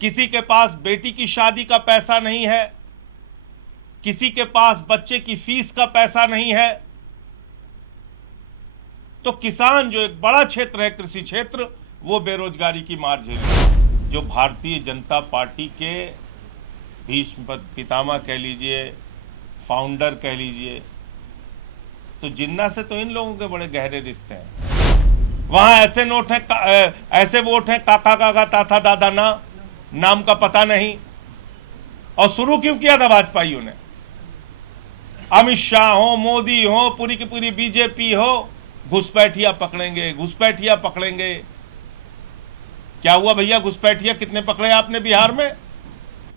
किसी के पास बेटी की शादी का पैसा नहीं है, किसी के पास बच्चे की फीस का पैसा नहीं है, तो किसान जो एक बड़ा क्षेत्र है कृषि क्षेत्र, वो बेरोजगारी की मार झेल रहा है। जो भारतीय जनता पार्टी के भीष्म पितामह कह लीजिए, फाउंडर कह लीजिए, तो जिन्ना से तो इन लोगों के बड़े गहरे रिश्ते हैं। वहां ऐसे नोट हैं, ऐसे वोट हैं, काका काका ताता दादा ना, नाम का पता नहीं। और शुरू क्यों किया था भाजपाइयों ने? अमित शाह हो, मोदी हो, पूरी की पूरी बीजेपी हो, घुसपैठिया पकड़ेंगे, घुसपैठिया पकड़ेंगे। क्या हुआ भैया? घुसपैठिया कितने पकड़े आपने बिहार में?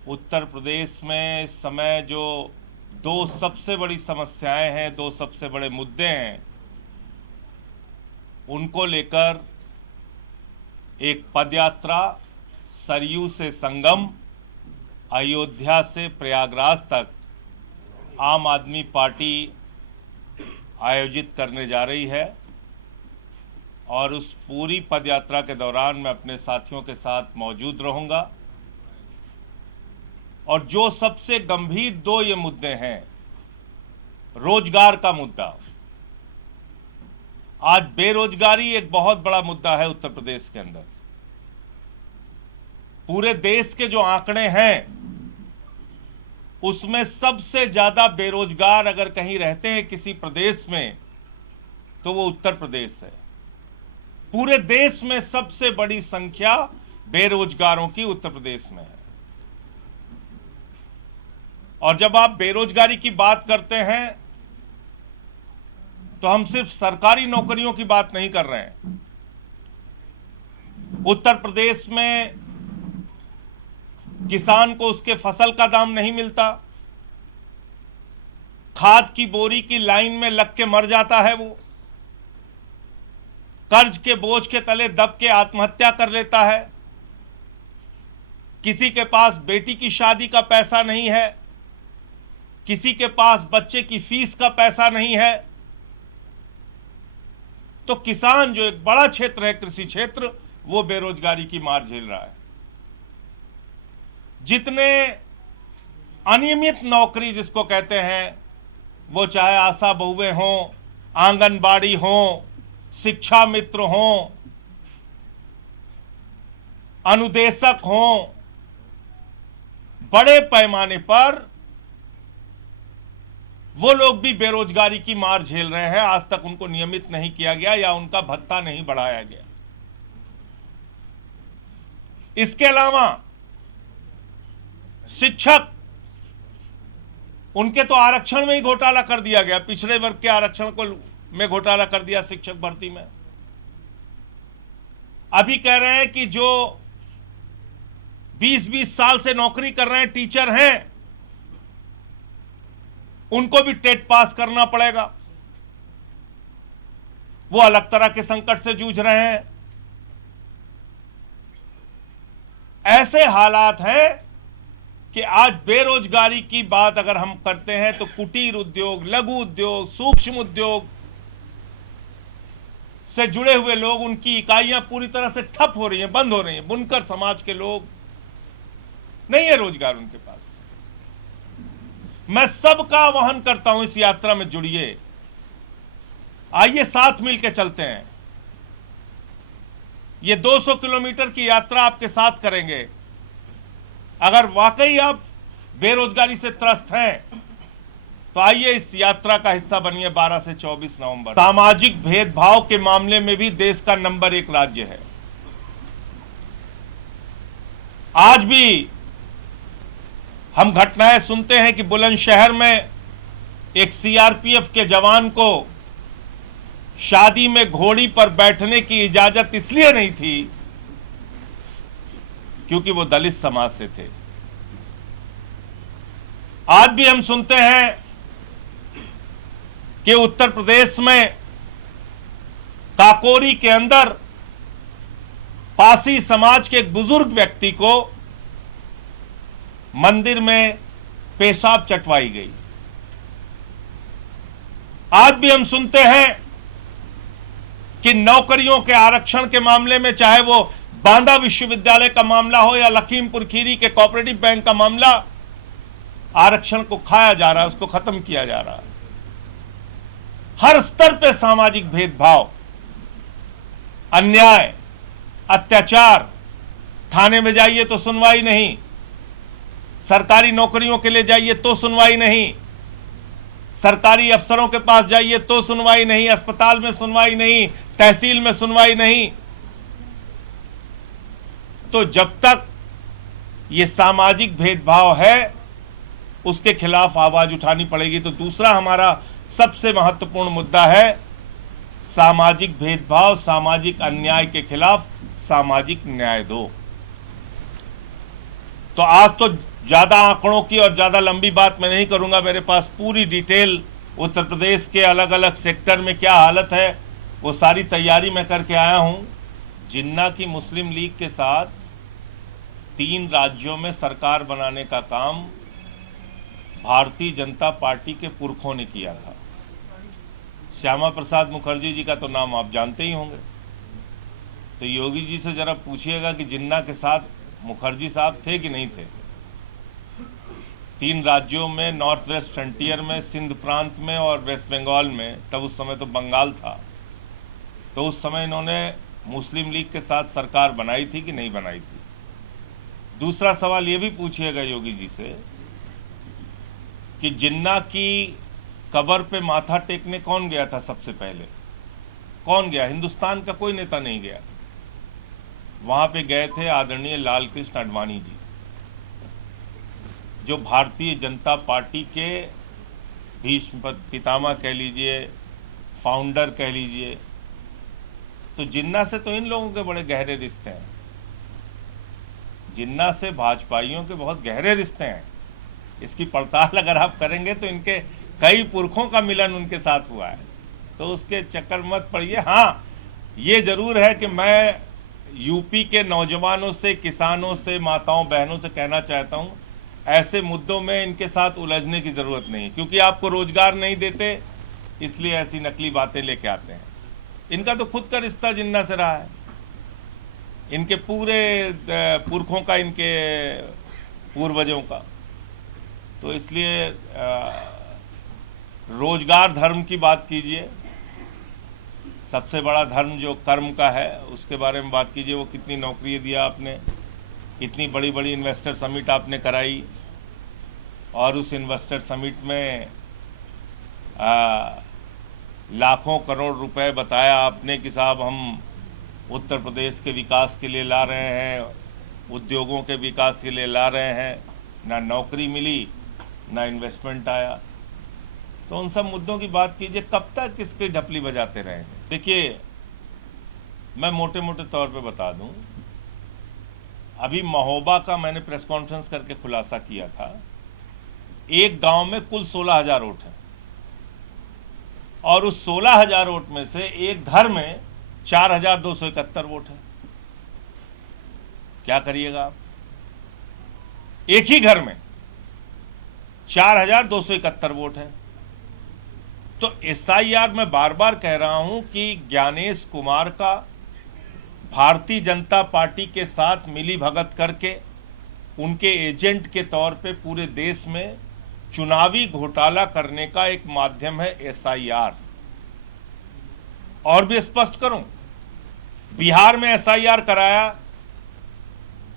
उत्तर प्रदेश में इस समय जो दो सबसे बड़ी समस्याएं हैं, दो सबसे बड़े मुद्दे हैं, उनको लेकर एक पदयात्रा सरयू से संगम, अयोध्या से प्रयागराज तक आम आदमी पार्टी आयोजित करने जा रही है। और उस पूरी पदयात्रा के दौरान मैं अपने साथियों के साथ मौजूद रहूंगा। और जो सबसे गंभीर दो ये मुद्दे हैं, रोजगार का मुद्दा, आज बेरोजगारी एक बहुत बड़ा मुद्दा है उत्तर प्रदेश के अंदर। पूरे देश के जो आंकड़े हैं उसमें सबसे ज्यादा बेरोजगार अगर कहीं रहते हैं किसी प्रदेश में, तो वो उत्तर प्रदेश है। पूरे देश में सबसे बड़ी संख्या बेरोजगारों की उत्तर प्रदेश में है। और जब आप बेरोजगारी की बात करते हैं तो हम सिर्फ सरकारी नौकरियों की बात नहीं कर रहे हैं। उत्तर प्रदेश में किसान को उसके फसल का दाम नहीं मिलता, खाद की बोरी की लाइन में लग के मर जाता है, वो कर्ज के बोझ के तले दब के आत्महत्या कर लेता है, किसी के पास बेटी की शादी का पैसा नहीं है, किसी के पास बच्चे की फीस का पैसा नहीं है। तो किसान जो एक बड़ा क्षेत्र है कृषि क्षेत्र, वो बेरोजगारी की मार झेल रहा है। जितने अनियमित नौकरी जिसको कहते हैं, वो चाहे आशा बहुएं हों, आंगनबाड़ी हों, शिक्षा मित्र हों, अनुदेशक हों, बड़े पैमाने पर वो लोग भी बेरोजगारी की मार झेल रहे हैं। आज तक उनको नियमित नहीं किया गया या उनका भत्ता नहीं बढ़ाया गया। इसके अलावा शिक्षक, उनके तो आरक्षण में ही घोटाला कर दिया गया, पिछड़े वर्ग के आरक्षण को में घोटाला कर दिया शिक्षक भर्ती में। अभी कह रहे हैं कि जो 20-20 साल से नौकरी कर रहे हैं, टीचर हैं, उनको भी टेट पास करना पड़ेगा। वो अलग तरह के संकट से जूझ रहे हैं। ऐसे हालात हैं कि आज बेरोजगारी की बात अगर हम करते हैं तो कुटीर उद्योग, लघु उद्योग, सूक्ष्म उद्योग से जुड़े हुए लोग, उनकी इकाइयां पूरी तरह से ठप हो रही हैं, बंद हो रही हैं। बुनकर समाज के लोग, नहीं है रोजगार उनके पास। मैं सबका आह्वान करता हूं, इस यात्रा में जुड़िए, आइए साथ मिलकर चलते हैं। ये 200 किलोमीटर की यात्रा आपके साथ करेंगे। अगर वाकई आप बेरोजगारी से त्रस्त हैं तो आइए इस यात्रा का हिस्सा बनिए। 12 से 24 नवंबर। सामाजिक भेदभाव के मामले में भी देश का नंबर 1 राज्य है। आज भी हम घटनाएं सुनते हैं कि बुलंदशहर में एक सीआरपीएफ के जवान को शादी में घोड़ी पर बैठने की इजाजत इसलिए नहीं थी क्योंकि वो दलित समाज से थे। आज भी हम सुनते हैं कि उत्तर प्रदेश में काकोरी के अंदर पासी समाज के एक बुजुर्ग व्यक्ति को मंदिर में पेशाब चटवाई गई। आज भी हम सुनते हैं कि नौकरियों के आरक्षण के मामले में, चाहे वो बांदा विश्वविद्यालय का मामला हो या लखीमपुर खीरी के कोऑपरेटिव बैंक का मामला, आरक्षण को खाया जा रहा है, उसको खत्म किया जा रहा है। हर स्तर पे सामाजिक भेदभाव, अन्याय, अत्याचार, थाने में जाइए तो सुनवाई नहीं, सरकारी नौकरियों के लिए जाइए तो सुनवाई नहीं, सरकारी अफसरों के पास जाइए तो सुनवाई नहीं, अस्पताल में सुनवाई नहीं, तहसील में सुनवाई नहीं। तो जब तक ये सामाजिक भेदभाव है, उसके खिलाफ आवाज उठानी पड़ेगी। तो दूसरा हमारा सबसे महत्वपूर्ण मुद्दा है सामाजिक भेदभाव, सामाजिक अन्याय के खिलाफ सामाजिक न्याय दो। तो आज तो ज्यादा आंकड़ों की और ज्यादा लंबी बात मैं नहीं करूंगा, मेरे पास पूरी डिटेल उत्तर प्रदेश के अलग अलग सेक्टर में क्या हालत है वो सारी तैयारी मैं करके आया हूं। जिन्ना की मुस्लिम लीग के साथ 3 राज्यों में सरकार बनाने का काम भारतीय जनता पार्टी के पुरखों ने किया था। श्यामा प्रसाद मुखर्जी जी का तो नाम आप जानते ही होंगे। तो योगी जी से जरा पूछिएगा कि जिन्ना के साथ मुखर्जी साहब थे कि नहीं थे। 3 राज्यों में, नॉर्थ वेस्ट फ्रंटियर में, सिंध प्रांत में और वेस्ट बंगाल में, तब उस समय तो बंगाल था, तो उस समय इन्होंने मुस्लिम लीग के साथ सरकार बनाई थी कि नहीं बनाई थी। दूसरा सवाल ये भी पूछिएगा योगी जी से कि जिन्ना की कब्र पे माथा टेकने कौन गया था सबसे पहले? कौन गया? हिंदुस्तान का कोई नेता नहीं गया। वहां पे गए थे आदरणीय लाल कृष्ण आडवाणी जी, जो भारतीय जनता पार्टी के भीष्म पितामह कह लीजिए, फाउंडर कह लीजिए। तो जिन्ना से तो इन लोगों के बड़े गहरे रिश्ते हैं, जिन्ना से भाजपाइयों के बहुत गहरे रिश्ते हैं। इसकी पड़ताल अगर आप करेंगे तो इनके कई पुरखों का मिलन उनके साथ हुआ है, तो उसके चक्कर मत पड़िए। हाँ, ये जरूर है कि मैं यूपी के नौजवानों से, किसानों से, माताओं बहनों से कहना चाहता हूँ, ऐसे मुद्दों में इनके साथ उलझने की ज़रूरत नहीं, क्योंकि आपको रोजगार नहीं देते इसलिए ऐसी नकली बातें लेके आते हैं। इनका तो खुद का रिश्ता जिन्ना से रहा है, इनके पूरे पुरखों का, इनके पूर्वजों का। तो इसलिए रोजगार धर्म की बात कीजिए, सबसे बड़ा धर्म जो कर्म का है उसके बारे में बात कीजिए। वो कितनी नौकरी दिया आपने, इतनी बड़ी बड़ी इन्वेस्टर समिट आपने कराई, और उस इन्वेस्टर समिट में लाखों करोड़ रुपए बताया आपने कि साहब हम उत्तर प्रदेश के विकास के लिए ला रहे हैं, उद्योगों के विकास के लिए ला रहे हैं। ना नौकरी मिली, ना इन्वेस्टमेंट आया। तो उन सब मुद्दों की बात कीजिए। कब तक किसकी ढपली बजाते रहेंगे? देखिए, मैं मोटे मोटे तौर पे बता दूं, अभी महोबा का मैंने प्रेस कॉन्फ्रेंस करके खुलासा किया था। एक गांव में कुल 16,000 वोट हैं, और उस 16,000 वोट में से एक घर में 4,271 वोट है। क्या करिएगा आप? एक ही घर में 4,271 वोट है। तो SIR में बार बार कह रहा हूं कि ज्ञानेश कुमार का भारतीय जनता पार्टी के साथ मिली भगत करके उनके एजेंट के तौर पे पूरे देश में चुनावी घोटाला करने का एक माध्यम है SIR। और भी स्पष्ट करूं, बिहार में SIR कराया,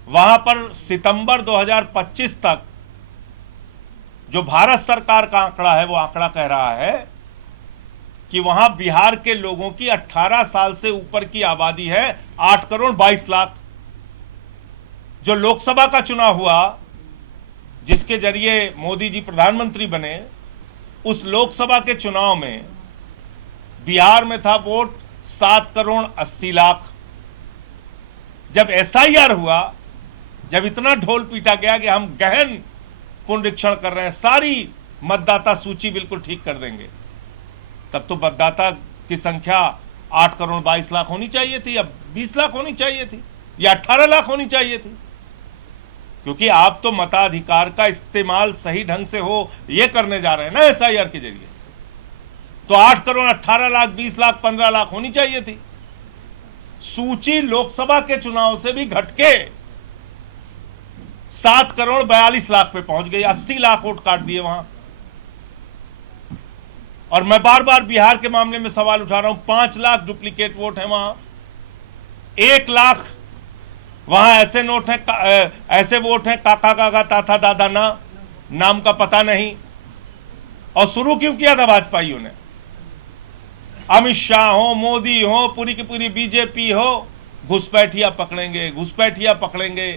वहां पर सितंबर 2025 तक जो भारत सरकार का आंकड़ा है, वो आंकड़ा कह रहा है कि वहां बिहार के लोगों की 18 साल से ऊपर की आबादी है 8 करोड़ 22 लाख। जो लोकसभा का चुनाव हुआ, जिसके जरिए मोदी जी प्रधानमंत्री बने, उस लोकसभा के चुनाव में बिहार में था वोट 7 करोड़ 80 लाख। जब SIR हुआ, जब इतना ढोल पीटा गया कि हम गहन पुनरीक्षण कर रहे हैं, सारी मतदाता सूची बिल्कुल ठीक कर देंगे, तब तो मतदाता की संख्या 8 करोड़ 22 लाख होनी चाहिए थी, अब 20 लाख होनी चाहिए थी, या 18 लाख होनी चाहिए थी। क्योंकि आप तो मताधिकार का इस्तेमाल सही ढंग से हो ये करने जा रहे हैं ना SIR के जरिए। तो 8 करोड़ 18 लाख 20 लाख 15 लाख होनी चाहिए थी। सूची लोकसभा के चुनाव से भी घटके 7,42,00,000 पे पहुंच गई। 80 लाख वोट काट दिए वहां। और मैं बार बार बिहार के मामले में सवाल उठा रहा हूं, 5 लाख डुप्लीकेट वोट है वहां। 1 लाख वहां ऐसे नोट हैं, ऐसे वोट हैं काका काका ताता दादा ना, नाम का पता नहीं। और शुरू क्यों किया था भाजपाइयों ने? अमित शाह हो, मोदी हो, पूरी की पूरी बीजेपी हो, घुसपैठिया पकड़ेंगे, घुसपैठिया पकड़ेंगे।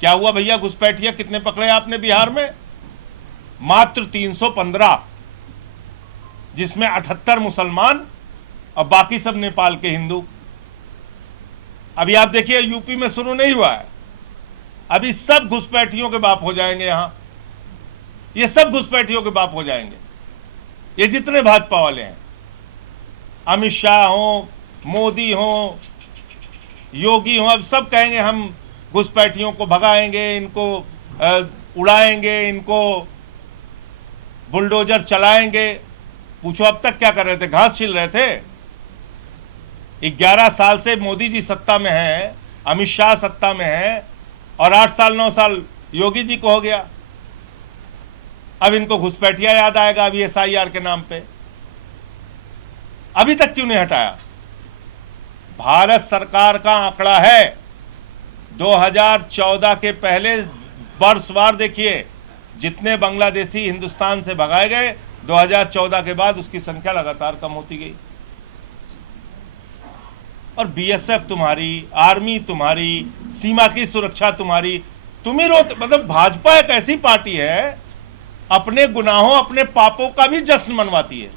क्या हुआ भैया? घुसपैठिया कितने पकड़े आपने बिहार में? मात्र 315, जिसमें 78 मुसलमान और बाकी सब नेपाल के हिंदू। अभी आप देखिए यूपी में शुरू नहीं हुआ है, अभी सब घुसपैठियों के बाप हो जाएंगे। यहां ये सब घुसपैठियों के बाप हो जाएंगे, ये जितने भाजपा वाले हैं। अमित शाह हो, मोदी हो, योगी हो, अब सब कहेंगे हम घुसपैठियों को भगाएंगे, इनको उड़ाएंगे, इनको बुलडोजर चलाएंगे। पूछो अब तक क्या कर रहे थे? घास छील रहे थे। 11 साल से मोदी जी सत्ता में हैं, अमित शाह सत्ता में हैं, और 8 साल 9 साल योगी जी को हो गया। अब इनको घुसपैठिया याद आएगा अभी SIR के नाम पे। अभी तक क्यों नहीं हटाया? भारत सरकार का आंकड़ा है 2014 के पहले वर्षवार देखिए, जितने बांग्लादेशी हिंदुस्तान से भगाए गए, 2014 के बाद उसकी संख्या लगातार कम होती गई। और BSF तुम्हारी, आर्मी तुम्हारी, सीमा की सुरक्षा तुम्हारी, तुम ही रोते। मतलब भाजपा एक ऐसी पार्टी है, अपने गुनाहों, अपने पापों का भी जश्न मनवाती है।